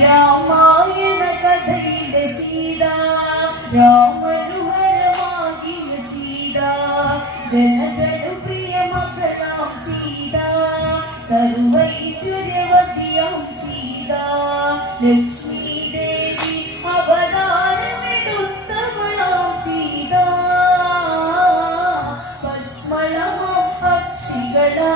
രാമായണ കഥയിലെ സീത രാമനുഹരമാകിയ സീത ജനതനു പ്രിയ മകളാം സീത സർവൈശ്വര്യവതിയാം സീത ലക്ഷ്മി ദേവി അവതാരമെടുത്തവളാം സീത ഭസ്മളമാം പക്ഷികളാൽ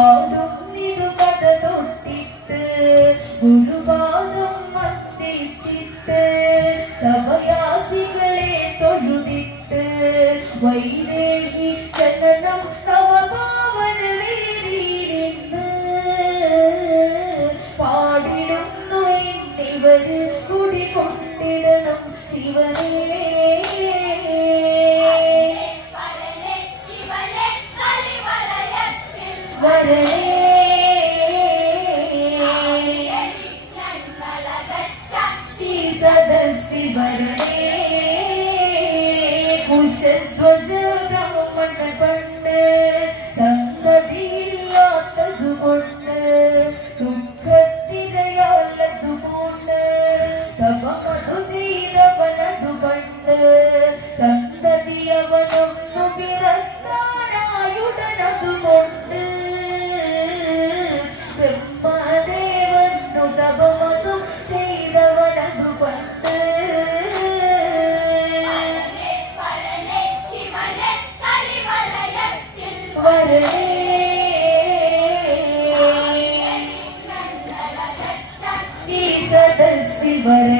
പാടും ഇതു കഥ തൊട്ടിട്ട് ഗുരുപാദം വന്ദിച്ചിട്ട് സഭയാസികളെ തൊഴുതിട്ട് വൈദേഹി ചലനം നവപാവന വേദിയിലിന്ന് പാടിടുന്നു ഇന്നിവര് കുടികൊണ്ടിടണം ശിവനേ. വരണേ. ഈ സദസ്സിൽ വരണേ. വരണേ ഈ സദസ്സിൽ വരണേ